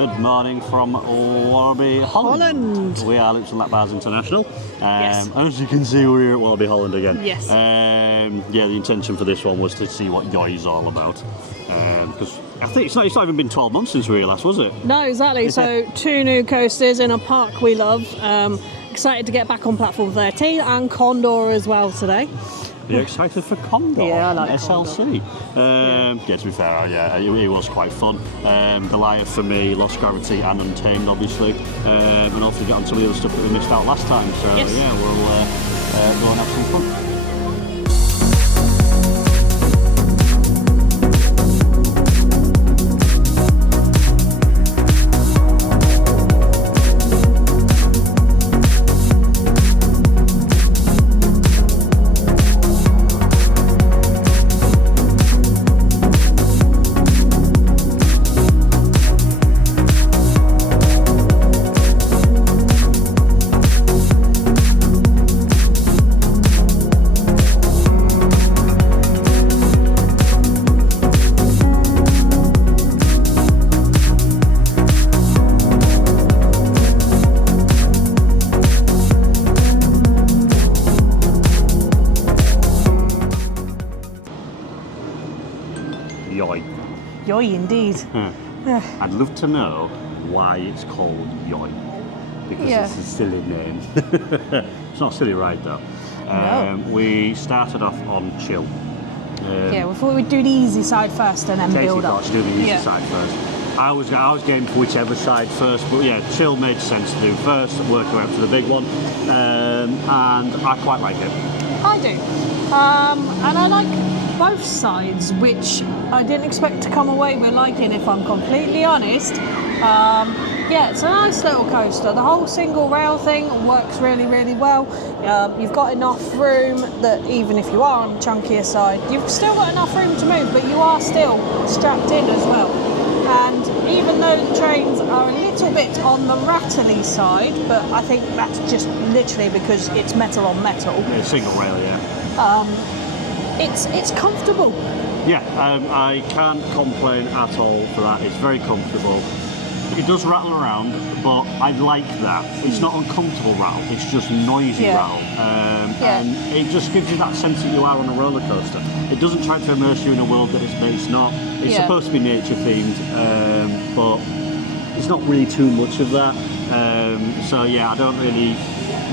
Good morning from Walibi Holland. We are Lips and Lap Bars International. Yes. As you can see, we're here at Walibi Holland again. Yes. Yeah, the intention for this one was to see what Yoy is all about. Because I think it's not even been 12 months since we were here last, was it? No, exactly. So 2 new coasters in a park we love. Excited to get back on platform 13 and Condor as well today. You're excited for Condor? Yeah, I like SLC. Yeah, to be fair, yeah, it was quite fun. Goliath for me, Lost Gravity and Untamed, obviously. And hopefully get on some of the other stuff that we missed out last time. So yes. Yeah, we'll go and have some fun. Yoy. Yoy indeed. I'd love to know why it's called Yoy. Because it's a silly name. It's not a silly ride though. No. We started off on chill. Yeah, we thought we'd do the easy side first and then build up. To do the easy side first. I was game for whichever side first, but yeah, chill made sense to do first, work our way up to the big one, and I quite like it. I do. And I like both sides, which I didn't expect to come away with liking, if I'm completely honest. Yeah, it's a nice little coaster. The whole single rail thing works really, really well. You've got enough room that even if you are on the chunkier side, you've still got enough room to move, but you are still strapped in as well. And even though the trains are a little bit on the rattly side, but I think that's just literally because it's metal on metal. Yeah, single rail, yeah. It's comfortable. Yeah, I can't complain at all for that. It's very comfortable. It does rattle around, but I like that. It's not uncomfortable rattle, it's just noisy rattle. And it just gives you that sense that you are on a roller coaster. It doesn't try to immerse you in a world that it's not. It's supposed to be nature themed, but it's not really too much of that. So yeah, I don't really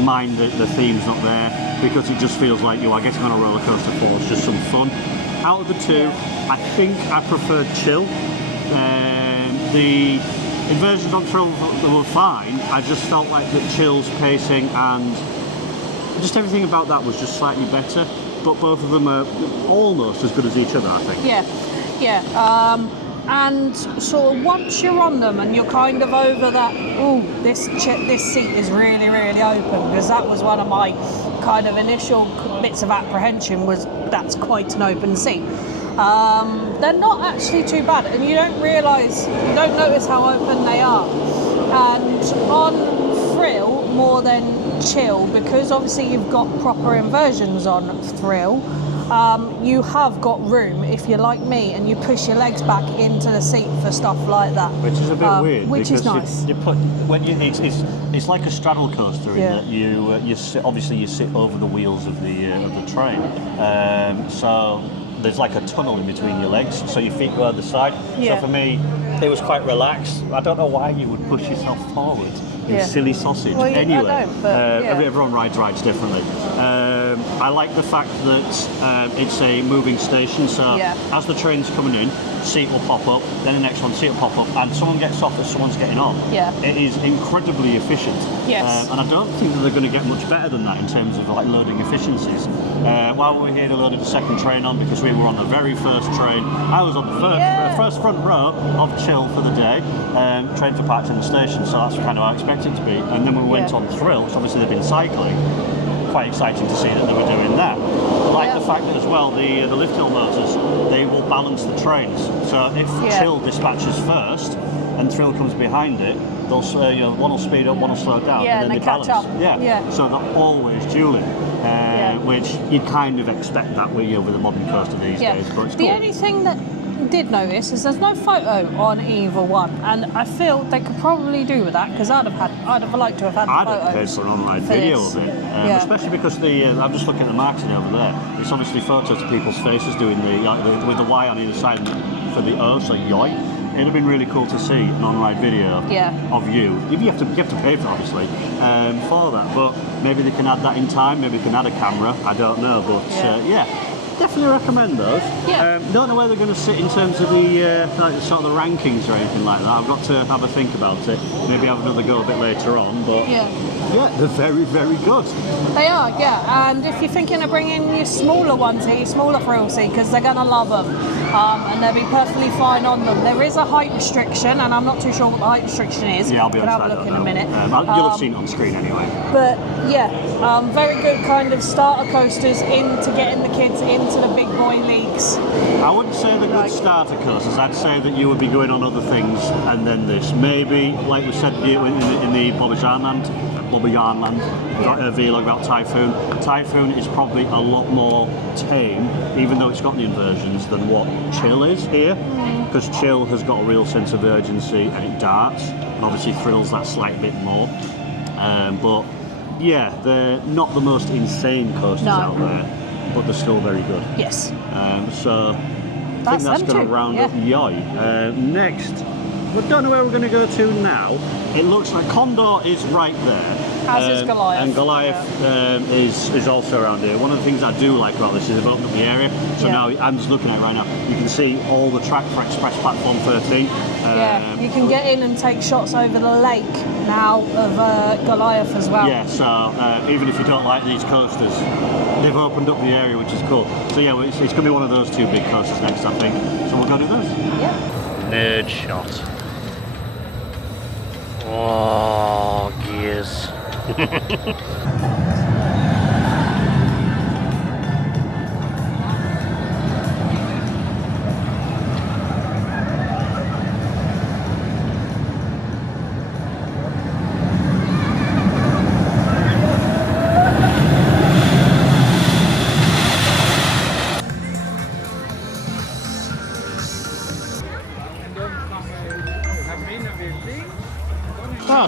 mind that the theme's not there, because it just feels like you are getting on a roller coaster for it's just some fun. Out of the two, I think I preferred chill. The inversions on Thrill were fine. I just felt like the chill's pacing and just everything about that was just slightly better. But both of them are almost as good as each other, I think. Yeah. And sort of once you're on them and you're kind of over that, oh, this seat is really, really open, because that was one of my kind of initial bits of apprehension, was that's quite an open seat. They're not actually too bad, and you don't notice how open they are. And on Thrill, more than chill, because obviously you've got proper inversions on Thrill, you have got room if you're like me and you push your legs back into the seat for stuff like that. Which is a bit weird. Which is nice. It's like a straddle coaster in that you sit over the wheels of the train. So there's like a tunnel in between your legs, so your feet go either side. So for me, it was quite relaxed. I don't know why you would push yourself forward. You silly sausage. Well, anyway, I don't, but, everyone rides differently. I like the fact that it's a moving station, so as the train's coming in, seat will pop up, then the next one, seat will pop up, and someone gets off as someone's getting on. It is incredibly efficient. Yes. And I don't think that they're going to get much better than that in terms of like loading efficiencies. While we were here, they loaded the second train on, because we were on the very first train. I was on the first front row of chill for the day. Trains were parked in the station, so that's kind of how I expected it to be. And then we went on Thrill, which obviously they've been cycling. Quite exciting to see that they were doing that. I like the fact that as well, the lift hill motors, they will balance the trains. So if Chill dispatches first and Thrill comes behind it, they'll one will speed up, one will slow down, and then they catch balance. up. So they're always dueling, which you'd kind of expect that with the modern coaster these days. But it's the cool. only thing that did notice is there's no photo on either one, and I feel they could probably do with that because I'd have liked to have had the I'd have paid photos for an online for video this. of it, Yeah. especially because I'm just looking at the marketing over there. It's obviously photos of people's faces doing with the Y on either side for the O, so yoi. It'd have been really cool to see an online video of you. You have to pay for it, obviously, for that. But maybe they can add that in time. Maybe they can add a camera. I don't know, but definitely recommend those. Yeah. Don't know where they're going to sit in terms of the sort of the rankings or anything like that. I've got to have a think about it. Maybe have another go a bit later on. But they're very, very good. They are, yeah. And if you're thinking of bringing your smaller ones here, your smaller frill seekers, they're going to love them. And they'll be perfectly fine on them. There is a height restriction, and I'm not too sure what the height restriction is. Yeah, I'll be honest, have a look in know. a minute. You'll have seen it on screen anyway. But very good kind of starter coasters into getting the kids into the big boy leagues. I wouldn't say the good starter coasters. I'd say that you would be going on other things and then this. Maybe, like we said in the Bobby Yarnland vlog about Typhoon. Typhoon is probably a lot more tame, even though it's got the inversions, than what Chill is here. Because Chill has got a real sense of urgency and it darts, and obviously Thrills that slight bit more. But yeah, they're not the most insane coasters out there, but they're still very good. Yes. So I think that's going to round up Yoi. Next, we don't know where we're going to go to now. It looks like Condor is right there. As is Goliath. And Goliath is also around here. One of the things I do like about this is they've opened up the area. So now I'm just looking at it right now. You can see all the track for Express Platform 13. You can get in and take shots over the lake now of Goliath as well. Yeah, so even if you don't like these coasters, they've opened up the area, which is cool. So yeah, it's going to be one of those two big coasters next, I think. So we'll go do those. Yeah. Nerd shot. Oh, gears.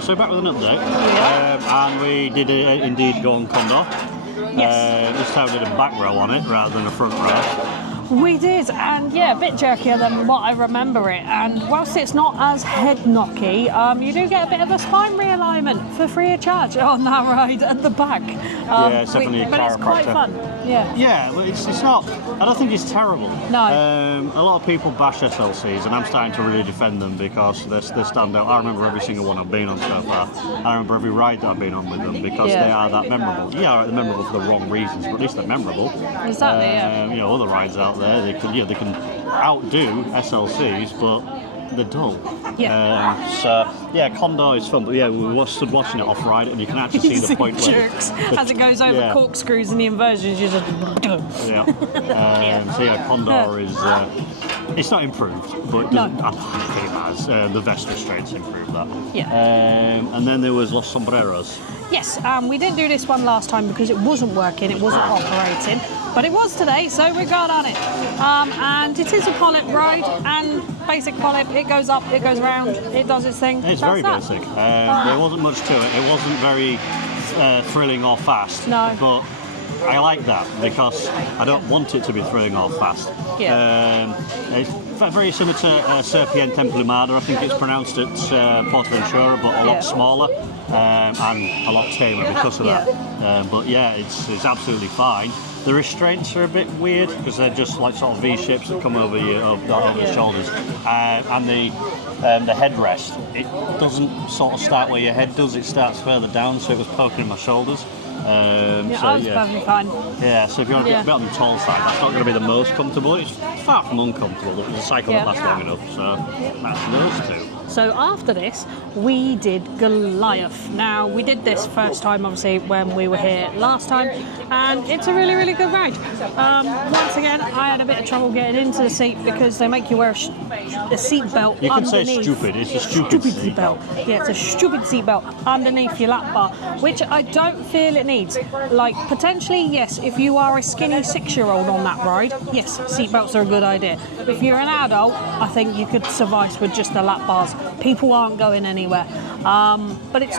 So back with an update, and we did indeed go on Condor. Yes. This time we did a back row on it rather than a front row. We did, and a bit jerkier than what I remember it. And whilst it's not as head knocky, you do get a bit of a spine realignment for free of charge on that ride at the back. It's definitely a but it's quite fun. Yeah, but it's not. I don't think it's terrible. No. A lot of people bash SLCs, and I'm starting to really defend them because they stand out. I remember every single one I've been on so far. I remember every ride that I've been on with them because they are that memorable. Yeah, they're memorable for the wrong reasons, but at least they're memorable. Exactly. Other rides out there, they can outdo SLCs, but they're dull. Condor is fun, but we stood watching it off ride, and you can actually see the point where as it goes over corkscrews and the inversions, you just Condor is it's not improved, but it doesn't, I think it has. The vest restraints improved that. And then there was Los Sombreros. Yes, we didn't do this one last time because it wasn't working, it wasn't operating, but it was today, so we got on it. And it is a polyp ride, and basic polyp, it goes up, it goes round, it does its thing. It's very basic. There wasn't much to it. It wasn't very thrilling or fast. No. But I like that because I don't want it to be thrilling or fast. It's very similar to Serpiente Emplumada. I think it's pronounced at Portaventura, but a lot smaller and a lot tamer because of that. It's absolutely fine. The restraints are a bit weird because they're just like sort of V-shapes that come over over the shoulders, and the headrest, it doesn't sort of start where your head does. It starts further down, so it was poking in my shoulders. I was perfectly fine. Yeah, so if you want to get a bit on the tall side, that's not going to be the most comfortable. It's far from uncomfortable. The cycle that lasts long enough, so that's those two. So after this, we did Goliath. Now, we did this first time, obviously, when we were here last time, and it's a really, really good ride. Once again, I had a bit of trouble getting into the seat because they make you wear a seat belt You can underneath. say stupid. It's a stupid seat belt. Yeah, it's a stupid seat belt underneath your lap bar, which I don't feel it needs. Like, potentially, yes, if you are a skinny 6-year-old on that ride, yes, seatbelts are a good idea. If you're an adult, I think you could suffice with just the lap bars. People aren't going anywhere. But it's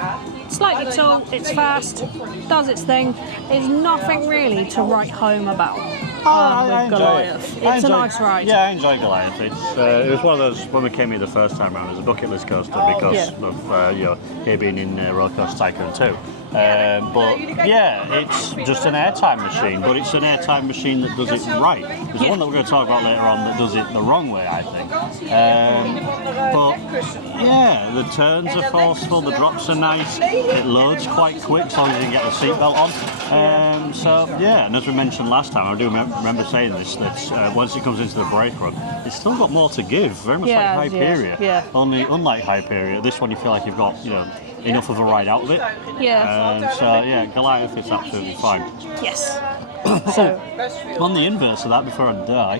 slightly tall, it's fast, does its thing. There's nothing really to write home about. I enjoy Goliath. it. It's a nice ride. Yeah, I enjoy Goliath. It was one of those, when we came here the first time around, it was a bucket list coaster because of here being in Roller Coaster Tycoon 2. But yeah, it's just an airtime machine, but it's an airtime machine that does it right. There's one that we're going to talk about later on that does it the wrong way, I think. But yeah, the turns are forceful, the drops are nice, it loads quite quick as long as you can get the seatbelt on. So yeah, and as we mentioned last time, I do remember saying this, that once it comes into the brake run, it's still got more to give, very much like Hyperia. Yeah. Only unlike Hyperia, this one you feel like you've got, enough of a ride out of it. Yeah. So yeah, Goliath is absolutely fine. Yes. So, on the inverse of that, before I die,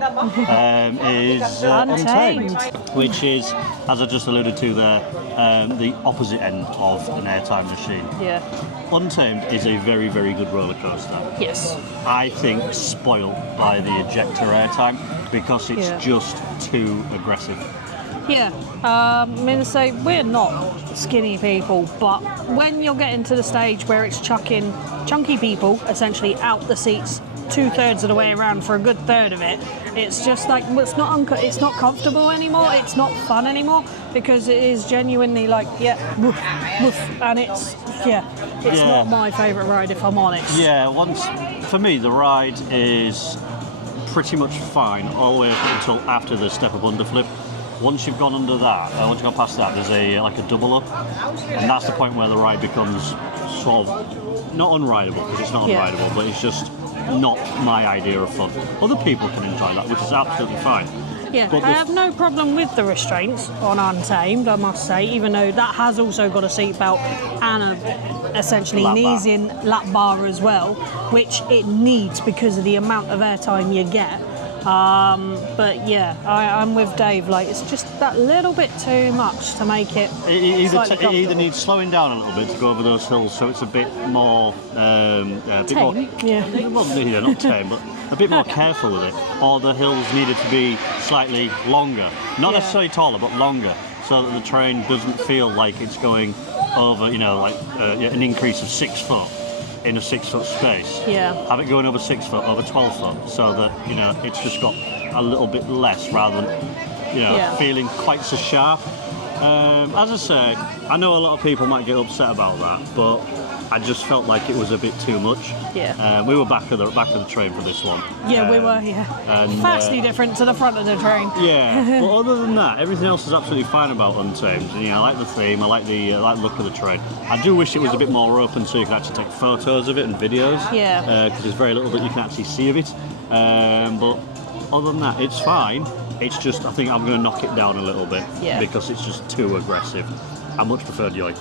is Untamed, which is, as I just alluded to there, the opposite end of an airtime machine. Yeah. Untamed is a very, very good roller coaster. Yes. I think spoiled by the ejector airtime because it's just too aggressive. Yeah, I mean, so we're not skinny people, but when you're getting to the stage where it's chucking chunky people essentially out the seats 2/3 of the way around for a good third of it, it's just like, it's not comfortable anymore, it's not fun anymore, because it is genuinely like, woof, woof, and it's not my favourite ride, if I'm honest. Yeah, for me, the ride is pretty much fine all the way up until after the step up underflip. Once you've gone under that, once you've gone past that, there's a double up, and that's the point where the ride becomes sort of not unrideable, because it's not unrideable, but it's just not my idea of fun. Other people can enjoy that, which is absolutely fine. Yeah, but I have no problem with the restraints on Untamed, I must say, even though that has also got a seatbelt and a essentially knees-in lap bar as well, which it needs because of the amount of airtime you get. But yeah, I'm with Dave. Like, it's just that little bit too much to make it. It either needs slowing down a little bit to go over those hills, so it's a bit more tame. Well, not tame, but a bit more careful with it. Or the hills needed to be slightly longer, not necessarily taller, but longer, so that the train doesn't feel like it's going over, an increase of 6 foot. In a 6 foot space. Yeah. Have it going over 6 foot, over 12 foot, so that, it's just got a little bit less rather than, feeling quite so sharp. As I say, I know a lot of people might get upset about that, but I just felt like it was a bit too much. Yeah. We were back of the train for this one. Yeah, we were, And, vastly different to the front of the train. Yeah, but other than that, everything else is absolutely fine about Untamed. I like the theme, I like the look of the train. I do wish it was a bit more open so you could actually take photos of it and videos. Yeah. Because there's very little that you can actually see of it. But other than that, it's fine. It's just, I think I'm going to knock it down a little bit because it's just too aggressive. I much prefer Joy.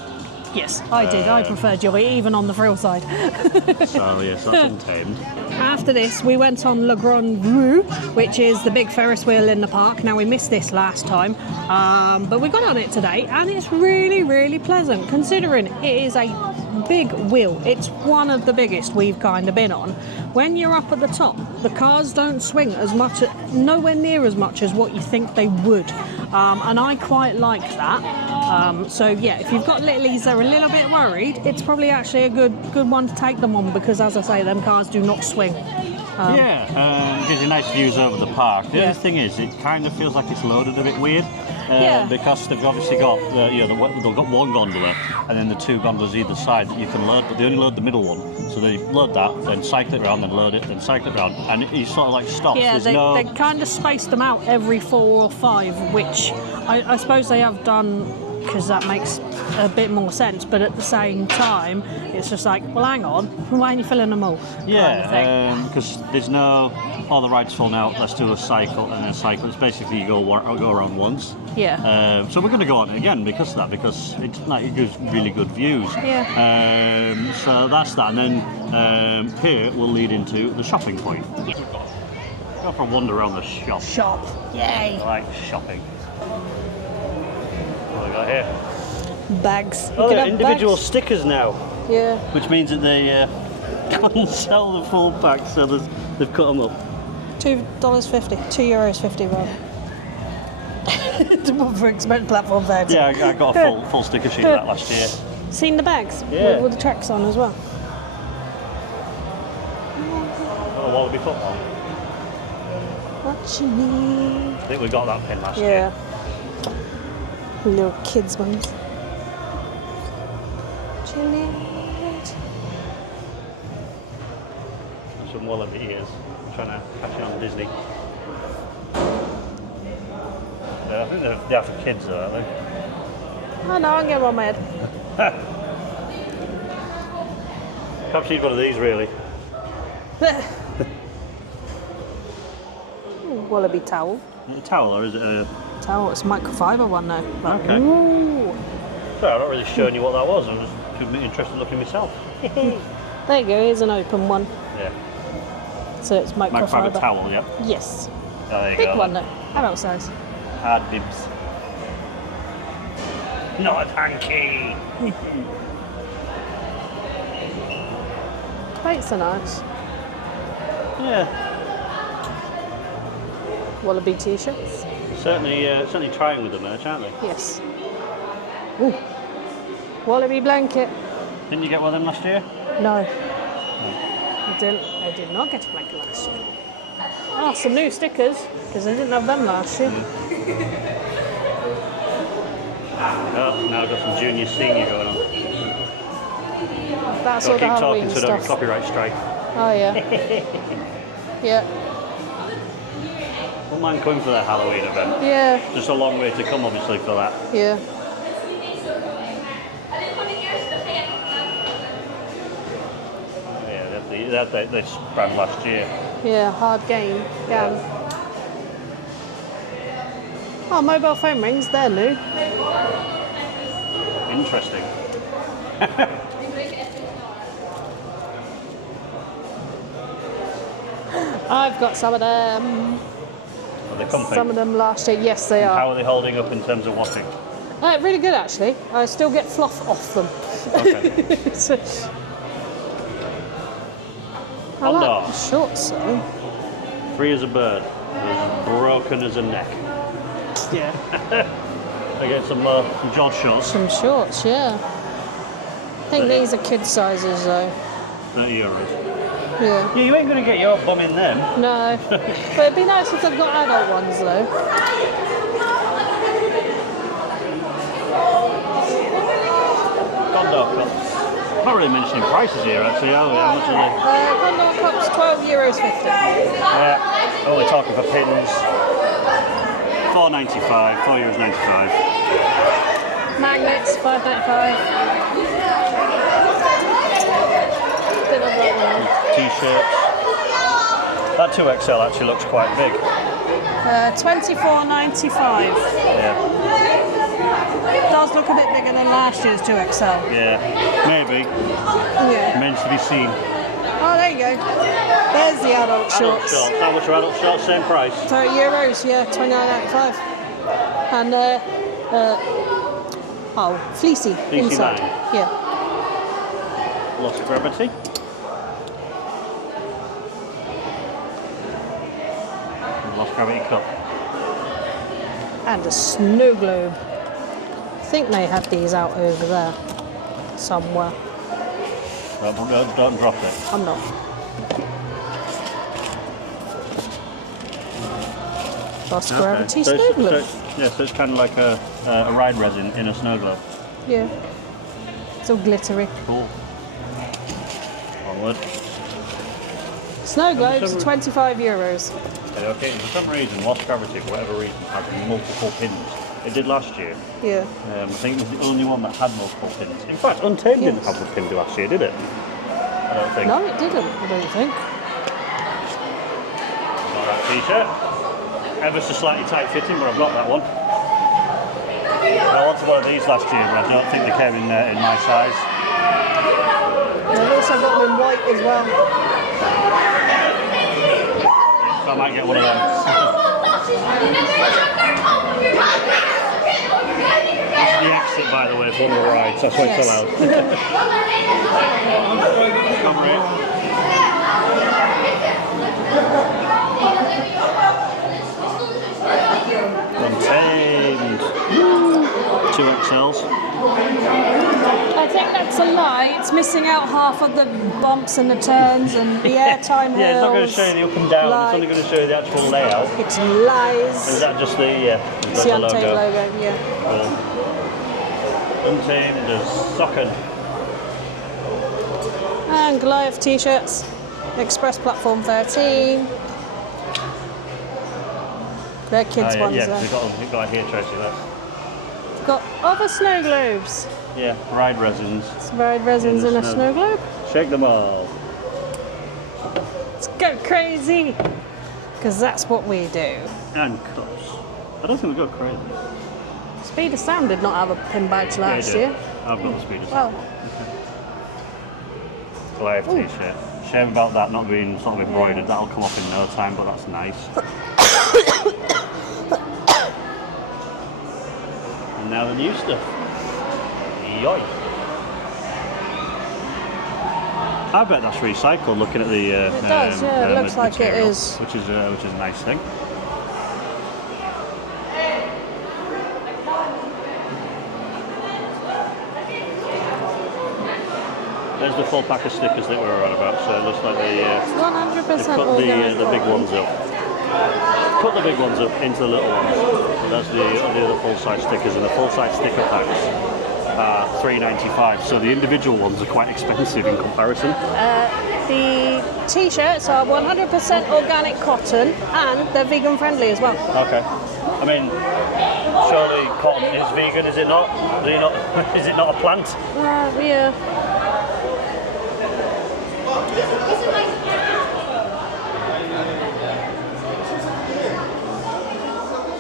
Yes, I did. I prefer Joy, even on the frill side. So yes, that's Untamed. After this, we went on Le Grand Rue, which is the big Ferris wheel in the park. Now, we missed this last time, but we got on it today, and it's really, really pleasant, considering it is a big wheel. It's one of the biggest we've kind of been on. When you're up at the top, the cars don't swing as much, nowhere near as much as what you think they would, and I quite like that. So yeah, if you've got littlies that are a little bit worried, it's probably actually a good one to take them on, because as I say, them cars do not swing. It gives you nice views over the park. The other thing is, it kind of feels like it's loaded a bit weird. Because they've obviously got they've got one gondola and then the 2 gondolas either side that you can load, but they only load the middle one. So they load that, then cycle it around, then load it, then cycle it around, and it sort of like stops. Yeah, they kind of spaced them out every 4 or 5, which I suppose they have done because that makes a bit more sense. But at the same time, it's just like, well, hang on, why aren't you filling them all? Yeah, because there's no, oh, the ride's full now, let's do a cycle and then a cycle. It's basically you go around once. Yeah. So we're going to go on it again because of that, because it's like it gives really good views. Yeah. So that's that, and then here will lead into the shopping point. Yeah. Go for a wander around the shop. Shop. Yay. I like shopping. What have we got here? Bags. Oh, they're individual stickers now. Yeah. Which means that they couldn't sell the full pack, so they've cut them up. $2.50. €2.50 rather. For expensive platform bags. Yeah, I got a full sticker sheet of that last year. Seen the bags? Yeah. With the tracks on as well. Oh, Walibi football. What you need? I think we got that pin last year. Yeah. Little kids ones. What you need? Some Walibi ears. Trying to catch it on Disney. Yeah, I think they're for kids though, aren't they? Oh no, I'm getting one mad. Perhaps need one of these really. Wallaby towel. Is it a towel or is it a... Towel, it's a microfiber one now. Like, Okay. Ooh. Sorry, I'm not really showing you what that was. I was just interested in looking myself. There you go, here's an open one. Yeah. So it's microfiber. Microfiber towel, yeah. Yes. Oh, there you Big go. one though, adult size. Hard bibs. Not hanky. Plates are nice. Yeah. Wallaby t-shirts. Certainly trying with the merch, aren't they? Yes. Ooh. Wallaby blanket. Didn't you get one of them last year? No. I did not get a blanket last year. Oh, some new stickers, because I didn't have them last year. Oh, now I've got some junior senior going on. That's So all the keep Halloween talking so I don't get stuff. copyright strike. Oh yeah. Yeah. Wouldn't mind coming for that Halloween event. Yeah. Just a long way to come, obviously, for that. Yeah. Yeah, they had this brand last year. Yeah, hard game. Gan. Oh, mobile phone rings, they're new. Interesting. I've got some of them. Are they comfy? Some of them last year. Yes, they are. How are they holding up in terms of washing? Really good, actually. I still get fluff off them. Okay. So, I like Condor. the shorts, though. Free as a bird, as broken as a neck. Yeah. I get some George shorts. Some shorts, yeah. I think these are kid sizes, though. €30. Yeah. Yeah, you ain't going to get your bum in them. No. But it'd be nice if they've got adult ones, though. Condor cups. Not really mentioning prices here, actually, are we? How much are Condor cups, €12.50. they? Yeah, only talking for pins. €4.95, €4.95. Magnets, $5.95. Bit of that one. T-shirts. That 2XL actually looks quite big. $24.95. Yeah, It does look a bit bigger than last year's 2XL. yeah, maybe. Yeah. Meant to be seen. Oh, there you go. There's the adult Adult shorts. shorts. How much are adult shorts? Same price. €30, yeah, $29.95. And fleecy inside. line. Yeah. Lost gravity. Lost gravity cup. And a snow globe. I think they have these out over there somewhere. Don't drop it. I'm not. Lost gravity So snow it's, globe. so it's kind of like a ride resin in a snow globe. Yeah. It's all glittery. Cool. Onward. Snow globes, €25. Okay, for some reason, Lost Gravity, for whatever reason, has multiple pins. It did last year. Yeah. I think it was the only one that had multiple pins. In fact, Untamed didn't have the pin last year, did it? I don't think. No, it didn't, I don't think. Got that t-shirt. Ever so slightly tight fitting, but I've got that one. I wanted one of these last year, but I don't think they came in my size. I've also got them in white as well. So I might get one of them. This is the exit, by the way, for one of the rides. That's why it's so loud. Cover it. Untamed. 2 XLs. I think that's a lie. It's missing out half of the bumps and the turns and the airtime hills. Yeah, it's not going to show you the up and down. It's only going to show you the actual layout. It's lies. Is that just the It's the Untamed logo, yeah. Cool. Untamed is sucking. And Goliath t-shirts. Express Platform 13. They're kids' ones yeah, there. we've got here, Tracy. Look. Got other snow globes. Yeah, ride resins. It's ride resins in a snow globe. Shake them all. Let's go crazy. Because that's what we do. And cups. I don't think we got crazy. Speed of Sound did not have a pin badge last year. I've got the Speed of Well, Sound. Goliath t-shirt. Shame about that not being sort of embroidered. That'll come off in no time, but that's nice. And now the new stuff. Yoy. I bet that's recycled. Looking at the it does. Yeah, it looks like material, it is. which is a nice thing. There's the full pack of stickers that we were on about. So it looks like they 100% put the big ones up. Put the big ones up into the little ones. So that's the other full-size stickers, and the full-size sticker packs are $3.95. So the individual ones are quite expensive in comparison. The t-shirts are 100% organic cotton and they're vegan friendly as well. Okay. I mean, surely cotton is vegan, is it not? Is it not a plant? Yeah.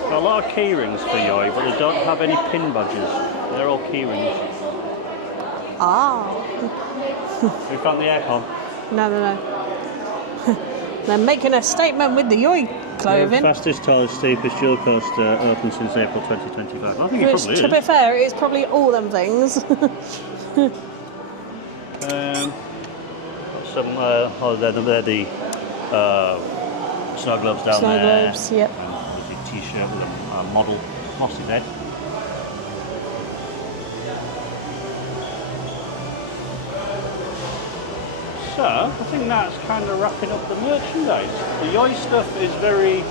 Got a lot of key rings for Yoy, but they don't have any pin badges. They're all key rings. Ah. We found the aircon. No. They're making a statement with the Yoy clothing. Fastest, tallest, steepest dual coaster open since April 2025. I think it Which, probably to is. be fair, it's probably all them things. Some, they're the snow globes down Snow there. globes, yep. And there's a t-shirt with a model Mossy Dead. So, I think that's kind of wrapping up the merchandise. The Yoy stuff is very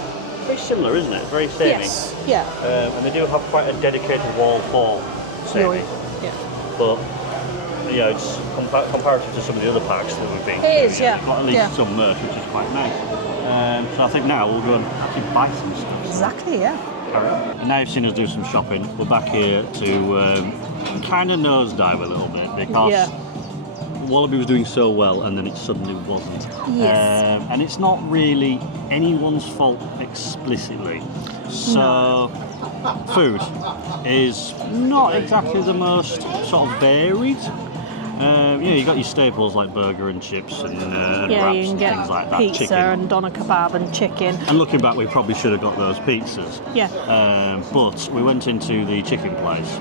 similar, isn't it? Very samey. Yes, yeah. And they do have quite a dedicated wall for samey. Yeah. But yeah, it's comparative to some of the other packs that we've been. It is, through, yeah. They've got at least some merch, which is quite nice. So I think now we'll go and actually buy some stuff. Exactly, yeah. And now you've seen us do some shopping. We're back here to kind of nosedive a little bit because Walibi was doing so well and then it suddenly wasn't. Yes. And it's not really anyone's fault explicitly. So food is not exactly the most sort of varied. You got your staples like burger and chips and wraps you can and get things like that. pizza Chicken. and doner kebab and chicken. And looking back, we probably should have got those pizzas. Yeah. But we went into the chicken place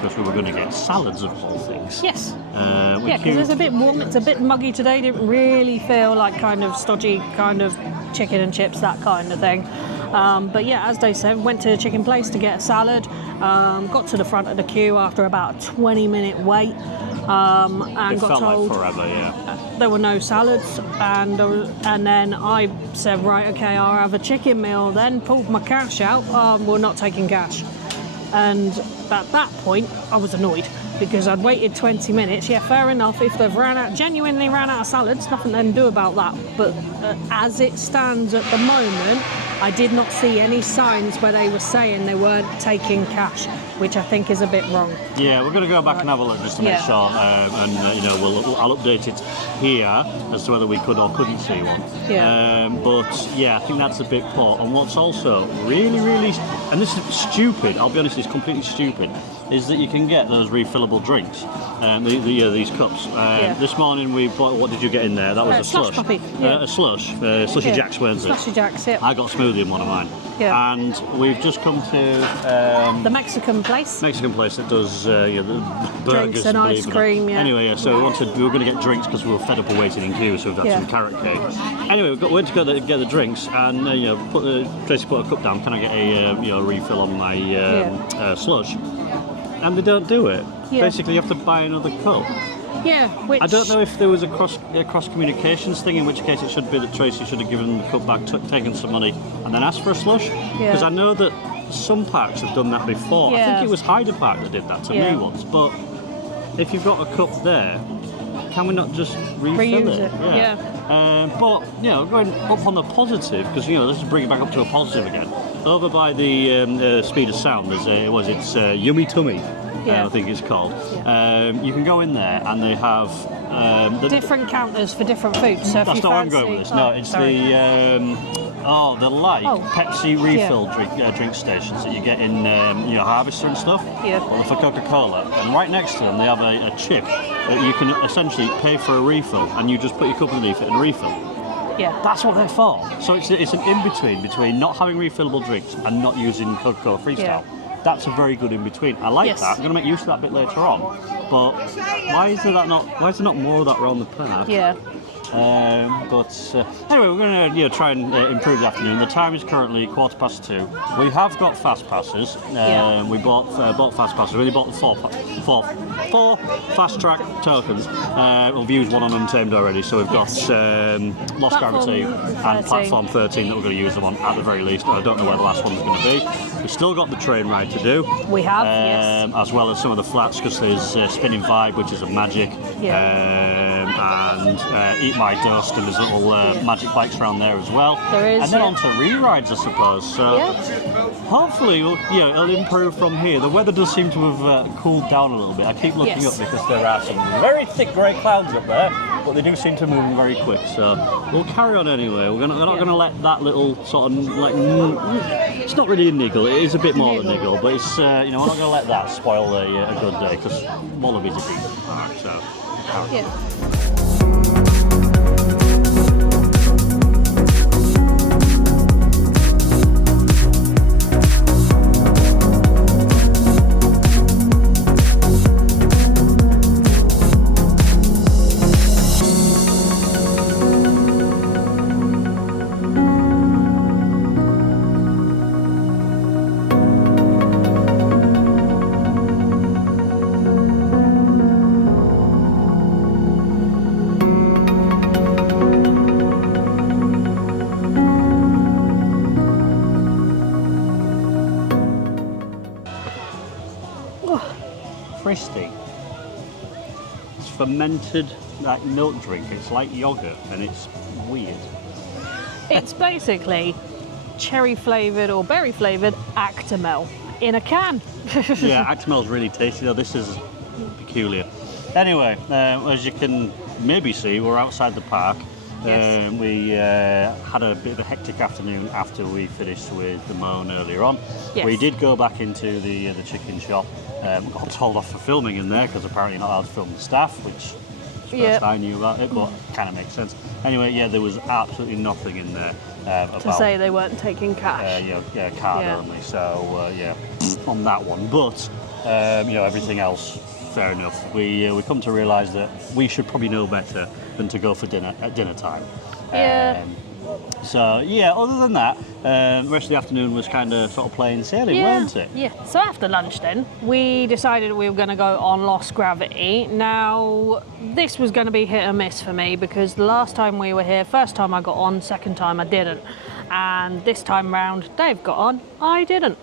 because we were going to get salads of all things. Yes. Yeah, Because it's a bit warm, it's a bit muggy today. Didn't really feel like kind of stodgy kind of chicken and chips, that kind of thing. But yeah, as Dave said, went to the chicken place to get a salad. Got to the front of the queue after about a 20-minute wait. And it got felt told like forever, yeah. there were no salads, and then I said, right, okay, I'll have a chicken meal. Then pulled my cash out. We're not taking cash, and at that point I was annoyed because I'd waited 20 minutes. Yeah, fair enough. If they've genuinely ran out of salads, nothing they can do about that. But as it stands at the moment, I did not see any signs where they were saying they weren't taking cash, which I think is a bit wrong. Yeah, we're going to go back and have a look just to make sure, and you know, I'll update it here as to whether we could or couldn't see one. Yeah. But yeah, I think that's a bit poor. And what's also really, and this is stupid. I'll be honest, it's completely stupid. Is that you can get those refillable drinks, these cups. This morning we bought. What did you get in there? That was a slush. Puppy. Yeah. A slush. Slushy Jacks, weren't it? Slushy Jacks. Yeah. I got a smoothie in one of mine. Yeah. And we've just come to the Mexican place. Mexican place that does the burgers Drinks and ice cream. Yeah. Anyway, so we were going to get drinks because we were fed up of waiting in queue, so we've had some carrot cake. Anyway, went to go get the drinks, and Tracy put a cup down. Can I get a refill on my slush? And they don't do it. Yeah. Basically, you have to buy another cup. Yeah, which... I don't know if there was a cross communications thing, in which case it should be that Tracy should have given the cup back, taken some money, and then asked for a slush. Because I know that some parks have done that before. Yeah. I think it was Hyder Park that did that to me once. But if you've got a cup there, can we not just refill it? Yeah. But going up on the positive, because let's just bring it back up to a positive again. Over by the Speed of Sound, it's Yummy Tummy. I think it's called. Yeah. You can go in there and they have different counters for different foods. So that's not where I'm going with this. No, it's Pepsi refill drink stations that you get in Harvester and stuff. Yeah. Well, for Coca-Cola, and right next to them they have a chip that you can essentially pay for a refill, and you just put your cup underneath it and refill. Yeah. That's what they're for. So it's an in-between between not having refillable drinks and not using Coca-Cola Freestyle. Yeah. That's a very good in-between. I like that. I'm going to make use of that bit later on. But why is there not more of that around the park? Yeah. Anyway, we're going to try and improve the afternoon. The time is currently 2:15. We have got fast passes. We bought fast passes. We only bought four fast track tokens. We've used one on Untamed already, so we've got Lost Gravity and Platform 13 that we're going to use them on at the very least. I don't know where the last one's going to be. We've still got the train ride to do. We have, yes. As well as some of the flats, because there's Spinning Vibe, which is a magic. And Eat My Dust, and there's little magic bikes around there as well. There is, and then on to re-rides, I suppose. So hopefully, it'll improve from here. The weather does seem to have cooled down a little bit. I keep looking up because there are some very thick grey clouds up there, but they do seem to move very quick. So we'll carry on anyway. We're not going to let that little sort of it's not really a niggle. It is a bit more than a niggle, but it's we're not going to let that spoil a good day, because Walibi's a decent park. So. Fristy. It's fermented like milk drink. It's like yogurt and it's weird. It's basically cherry flavoured or berry flavoured Actimel in a can. Yeah, Actimel's really tasty though. This is peculiar. Anyway, as you can maybe see, we're outside the park. Yes. We had a bit of a hectic afternoon after we finished with the Moan earlier on. Yes. We did go back into the chicken shop. Got told off for filming in there because apparently you're not allowed to film the staff, which first I knew about it, but kind of makes sense. Anyway, there was absolutely nothing in there to say they weren't taking cash. Card only. So on that one, but everything else. Fair enough. We come to realise that we should probably know better than to go for dinner at dinner time. Other than that, the rest of the afternoon was kind of sort of plain sailing, weren't it? Yeah. So after lunch then, we decided we were going to go on Lost Gravity. Now, this was going to be hit or miss for me because the last time we were here, first time I got on, second time I didn't. and this time round Dave got on, I didn't.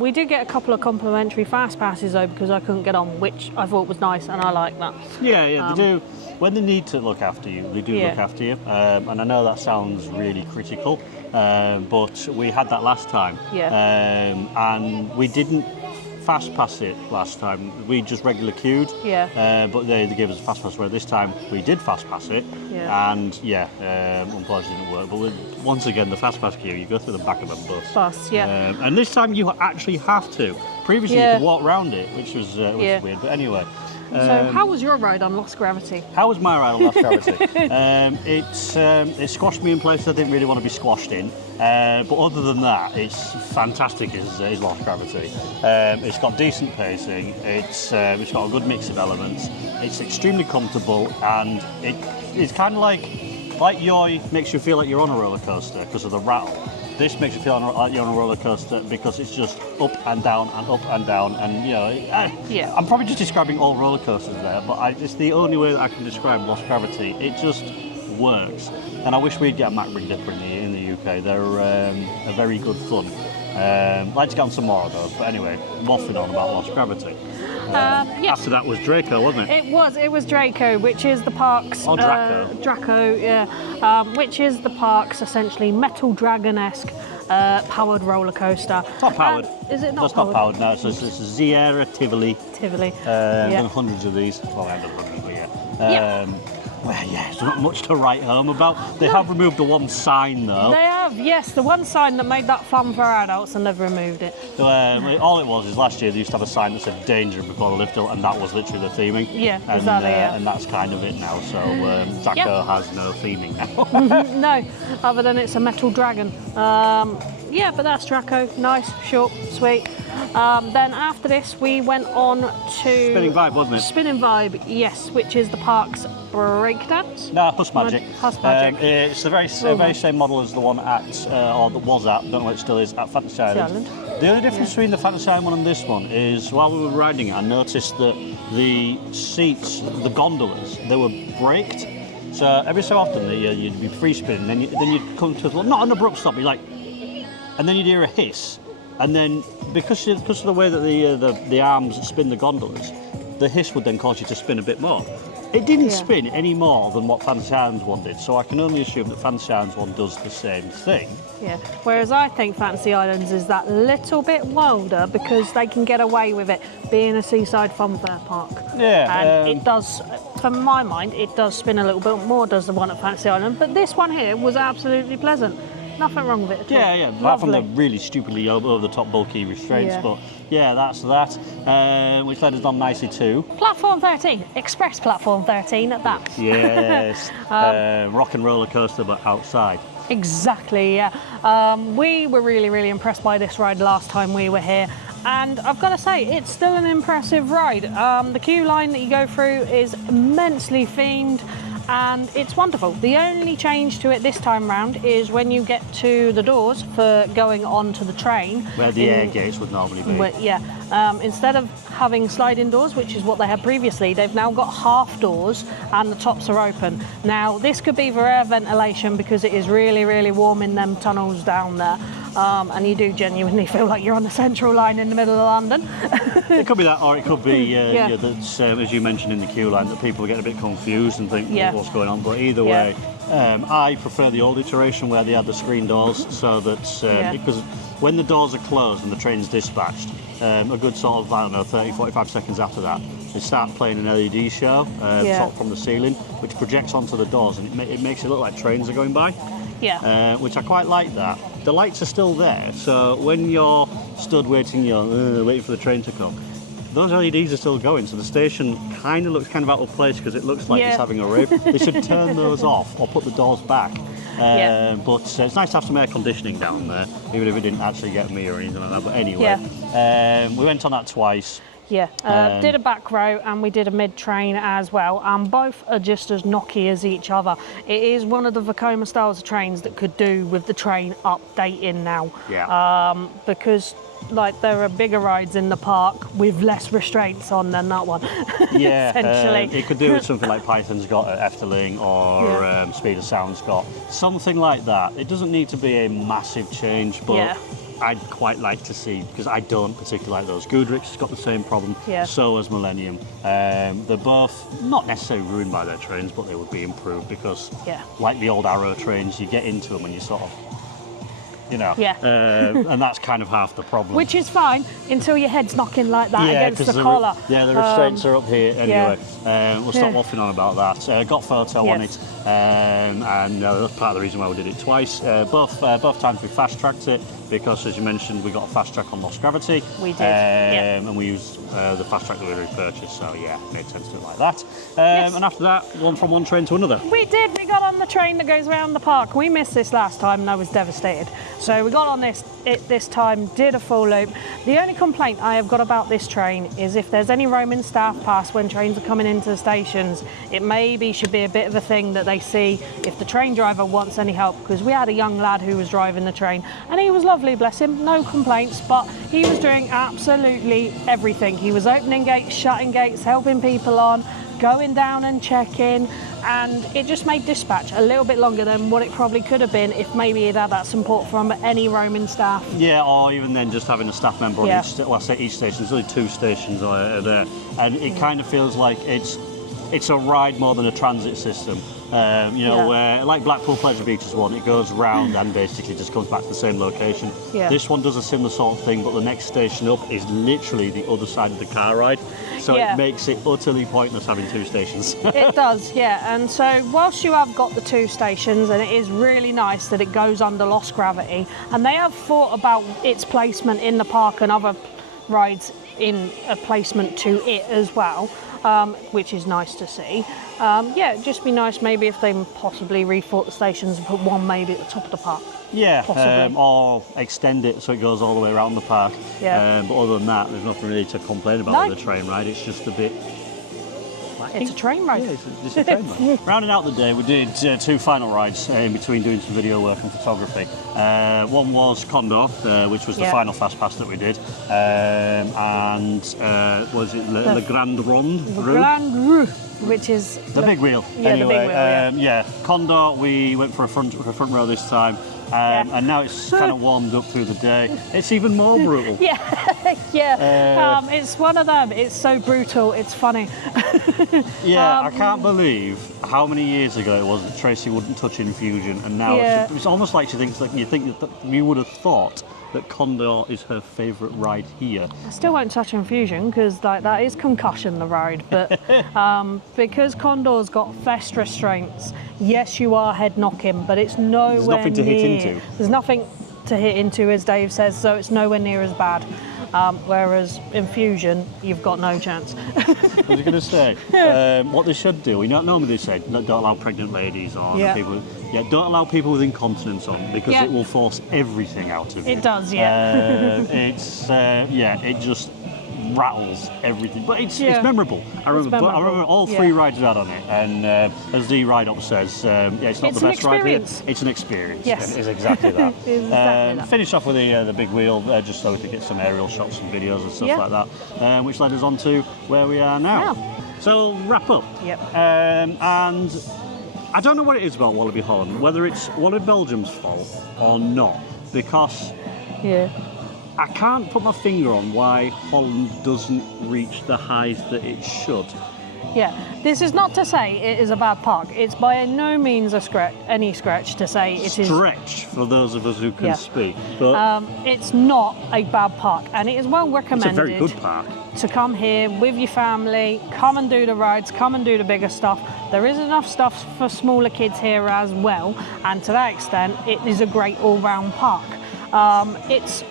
We did get a couple of complimentary fast passes though, because I couldn't get on, which I thought was nice, and I like that. Yeah, they do. When they need to look after you, they do look after you. And I know that sounds really critical, but we had that last time. And we didn't fast pass it last time. We just regular queued. But they gave us a fast pass, where this time we did fast pass it. And unfortunately it didn't work. But once again, the fast pass queue, you go through the back of a bus. And this time you actually have to. Previously you could walk around it, which was weird. But anyway. So how was your ride on Lost Gravity? How was my ride on Lost Gravity? It squashed me in places I didn't really want to be squashed in. But other than that, it's fantastic is Lost Gravity. It's got decent pacing, it's got a good mix of elements, it's extremely comfortable, and it's kind of like Yoy makes you feel like you're on a roller coaster because of the rattle. This makes you feel like you're on a roller coaster because it's just up and down and up and down, and I'm probably just describing all roller coasters there, but it's the only way that I can describe Lost Gravity. It just works, and I wish we'd get a Mack Rig Dipper in the UK. They're a very good fun. I'd like to get on some more of those, but anyway, waffling on about Lost Gravity. After that was Draco, wasn't it? It was Draco, which is the park's... Oh, Draco. Draco, which is the park's essentially Metal Dragon-esque powered roller coaster. It's not powered. Is it not It's powered? not powered, no. It's Sierra Tivoli. Yeah. Hundreds of these. Well, I had hundreds, but yeah. There's not much to write home about. They have removed the one sign, though. They have, yes. The one sign that made that fun for adults, and they've removed it. All it was is last year they used to have a sign that said danger before the lift hill, and that was literally the theming. Yeah, and, exactly, and that's kind of it now. So Draco has no theming now. No, other than it's a metal dragon. But that's Draco. Nice, short, sweet. Then after this, we went on to... Spinning Vibe, wasn't it? Spinning Vibe, yes, which is the park's breakdance. No, Huss Magic. Huss Magic. It's the very same model as the one at, or that was at, don't know what it still is, at Fantasy Island. The only difference between the Fantasy Island one and this one is, while we were riding it, I noticed that the seats, the gondolas, they were braked. So every so often you'd be free spinning, then you'd come to not an abrupt stop, and then you'd hear a hiss. And then, because of the way that the arms spin the gondolas, the hiss would then cause you to spin a bit more. It didn't spin any more than what Fantasy Islands one did, so I can only assume that Fantasy Islands one does the same thing. Yeah, whereas I think Fantasy Islands is that little bit wilder because they can get away with it being a seaside funfair park. Yeah. And it does, from my mind, it does spin a little bit more, does the one at Fantasy Island, but this one here was absolutely pleasant. Nothing wrong with it at all. Yeah, apart from the really stupidly over-the-top bulky restraints, but that's that, which led us on nicely to... Platform 13, Express Platform 13 at that. Yes, rock and roller coaster, but outside. Exactly, yeah. We were really, really impressed by this ride last time we were here. And I've got to say, it's still an impressive ride. The queue line that you go through is immensely themed, and it's wonderful. The only change to it this time round is when you get to the doors for going onto the train. Where the air gates would normally be. Instead of having sliding doors, which is what they had previously, they've now got half doors and the tops are open. Now, this could be for air ventilation because it is really, really warm in them tunnels down there. And you do genuinely feel like you're on the central line in the middle of London. It could be that, or it could be that's, as you mentioned in the queue line, that people get a bit confused and think what's going on. But either way, I prefer the old iteration where they had the screen doors, so that because when the doors are closed and the train's dispatched, a good sort of, 30-45 seconds after that, they start playing an LED show sort of from the ceiling, which projects onto the doors, and it makes it look like trains are going by. Which I quite like that. The lights are still there, so when you're stood waiting for the train to come, those LEDs are still going, so the station kind of looks out of place because it looks like it's having a rave. They should turn those off or put the doors back. But it's nice to have some air conditioning down there, even if it didn't actually get me or anything like that. But anyway, we went on that twice. Did a back row and we did a mid-train as well, and both are just as knocky as each other. It is one of the Vekoma styles of trains that could do with the train updating now. Because like there are bigger rides in the park with less restraints on than that one. Yeah, essentially. it could do with something like Python's got at Efteling or Speed of Sound's got. Something like that. It doesn't need to be a massive change, but I'd quite like to see, because I don't particularly like those. Goodric's has got the same problem, so has Millennium. They're both not necessarily ruined by their trains, but they would be improved because, like the old Arrow trains, you get into them and you sort of, you know, and that's kind of half the problem. Which is fine until your head's knocking like that against the collar. The restraints are up here anyway. We'll stop waffling on about that. Got photo on it, and that's part of the reason why we did it twice. Both times we fast tracked it because, as you mentioned, we got a fast track on Lost Gravity. We did, and we used the fast track that we repurchased. So yeah, it made sense to do it like that. And after that, from one train to another. We did. We got on the train that goes around the park. We missed this last time, and I was devastated. So we got on this time, did a full loop. The only complaint I have got about this train is if there's any roaming staff pass when trains are coming into the stations, it maybe should be a bit of a thing that they see if the train driver wants any help, because we had a young lad who was driving the train and he was lovely, bless him, no complaints, but he was doing absolutely everything. He was opening gates, shutting gates, helping people on, going down and checking, and it just made dispatch a little bit longer than what it probably could have been if maybe he'd had that support from any roaming staff. Yeah, or even then just having a staff member on each station. There's only 2 stations there, and it kind of feels like it's a ride more than a transit system. Where like Blackpool Pleasure Beach is one, it goes round and basically just comes back to the same location. This one does a similar sort of thing, but the next station up is literally the other side of the car ride. So it makes it utterly pointless having 2 stations. It does, and so whilst you have got the 2 stations, and it is really nice that it goes under Lost Gravity, and they have thought about its placement in the park and other rides in a placement to it as well, which is nice to see. It'd just be nice maybe if they possibly rethought the stations and put one maybe at the top of the park. Or extend it so it goes all the way around the park. But other than that, there's nothing really to complain about with the train ride. It's just a bit... It's a train ride. Yeah, it's a train ride. Rounding out the day, we did 2 final rides in between doing some video work and photography. One was Condor, which was the final fast pass that we did, and was it Le Grand Ronde? Which is the big wheel. Yeah, anyway, the big wheel. Condor. We went for a front row this time. And now it's kind of warmed up through the day. It's even more brutal. It's one of them. It's so brutal. It's funny. I can't believe how many years ago it was that Tracy wouldn't touch Infusion, and now it's almost like she thinks, like you think that you would have thought that Condor is her favourite ride here. I still won't touch Infusion because that is concussion, the ride, but because Condor's got vest restraints, yes, you are head knocking, but it's nowhere There's nothing to hit into. There's nothing to hit into, as Dave says, so it's nowhere near as bad. Whereas Infusion, you've got no chance. I was going to say, what they should do, normally they say, don't allow pregnant ladies on, people, don't allow people with incontinence on, because it will force everything out of you. It does, it just rattles everything, but it's memorable. I remember all 3 rides we had on it, and as the ride up says, it's not the best ride here. It's an experience. Yes, and it's exactly that. Exactly that. Finish off with the big wheel, just so we could get some aerial shots and videos and stuff like that, which led us on to where we are now. So we'll wrap up. And I don't know what it is about Walibi Holland, whether it's Walibi Belgium's fault or not, because I can't put my finger on why Holland doesn't reach the highs that it should. This is not to say it is a bad park. It's by no means any stretch to say it is... Stretch, for those of us who can speak. But it's not a bad park, and it is well recommended. It's a very good park. To come here with your family, come and do the rides, come and do the bigger stuff. There is enough stuff for smaller kids here as well, and to that extent, it is a great all-round park. It's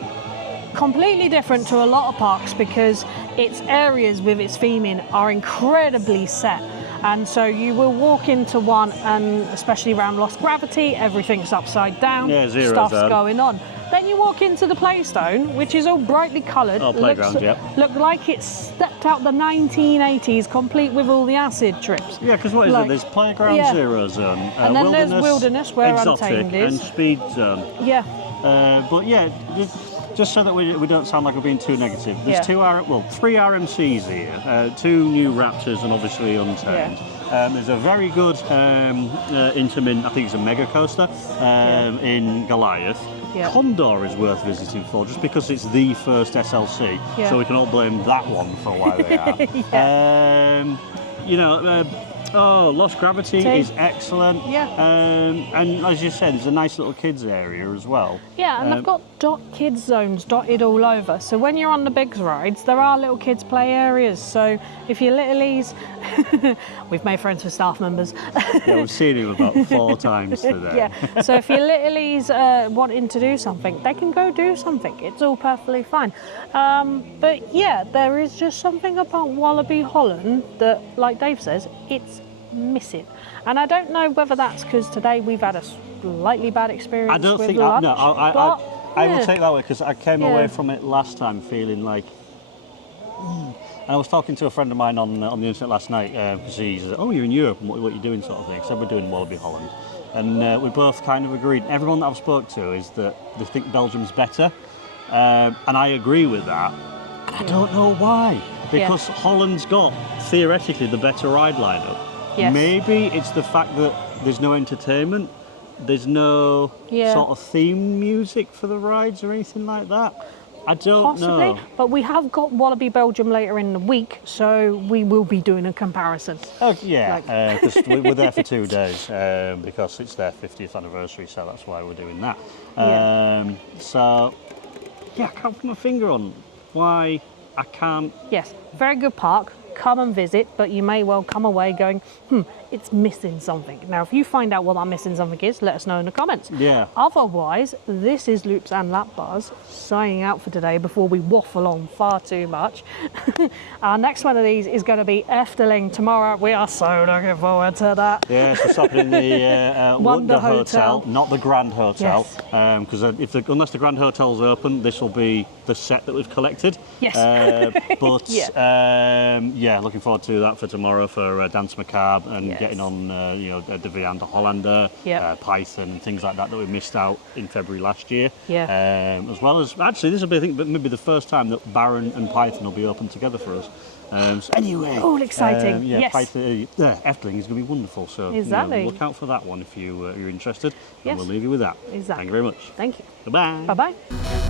completely different to a lot of parks because its areas with its theming are incredibly set, and so you will walk into one, and especially around Lost Gravity, everything's upside down, stuff's going on. Then you walk into the Playstone, which is all brightly coloured. Playground, Look like it's stepped out the 1980s, complete with all the acid trips. Yeah, because what is it? There's Playground, Zero Zone, and then there's Wilderness, where Exotic, Untamed is, and Speed Zone. just so that we don't sound like we're being too negative, there's Yeah. three RMCs here, 2 new Raptors and obviously Untamed. There's a very good Intamin, I think it's a mega coaster, in Goliath. Yeah. Condor is worth visiting for, just because it's the first SLC, Yeah. so we can all blame that one for why they are. You know, Lost Gravity is excellent. Yeah. And as you said, there's a nice little kids area as well. Yeah, and they've got kids zones dotted all over. So when you're on the big rides, there are little kids play areas. So if you're littlies, we've made friends with staff members. Yeah, we've seen him about 4 times today. Yeah. So if your littlies wanting to do something, they can go do something. It's all perfectly fine. But yeah, there is just something about Walibi Holland that, like Dave says, it's missing. And I don't know whether that's because today we've had a slightly bad experience. I don't with think lunch, I will take that way, because I came away from it last time feeling like. And I was talking to a friend of mine on the internet last night, because he said, "Oh, you're in Europe, and what are you doing?" sort of thing. So we're doing Walibi Holland, and we both kind of agreed. Everyone that I've spoke to is that they think Belgium's better, and I agree with that. And I don't know why, because Holland's got theoretically the better ride lineup. Yes. Maybe it's the fact that there's no entertainment, there's no sort of theme music for the rides or anything like that. I don't know. But we have got Walibi Belgium later in the week, so we will be doing a comparison. Oh yeah, because we're there for 2 days because it's their 50th anniversary, so that's why we're doing that. So yeah, I can't put my finger on why I can't. Yes, very good park. Come and visit, but you may well come away going, it's missing something. Now, if you find out what that missing something is, let us know in the comments. Yeah. Otherwise, this is Loops and Lap Bars signing out for today before we waffle on far too much. Our next one of these is going to be Efteling tomorrow. We are so looking forward to that. Yes, we're stopping in the Wonder Hotel, not the Grand Hotel, Yes. because unless the Grand Hotel's open, this will be the set that we've collected. Yes. Yeah, looking forward to that for tomorrow for Dance Macabre and getting on, De Viande Hollander, Python, and things like that we missed out in February last year. Yeah. As well as, actually, this will be, I think, maybe the first time that Baron and Python will be open together for us. So anyway, all exciting. Yes. Python, Efteling is going to be wonderful. So exactly. Look out for that one if you're interested. And Yes. we'll leave you with that. Exactly. Thank you very much. Thank you. Bye-bye. Bye-bye.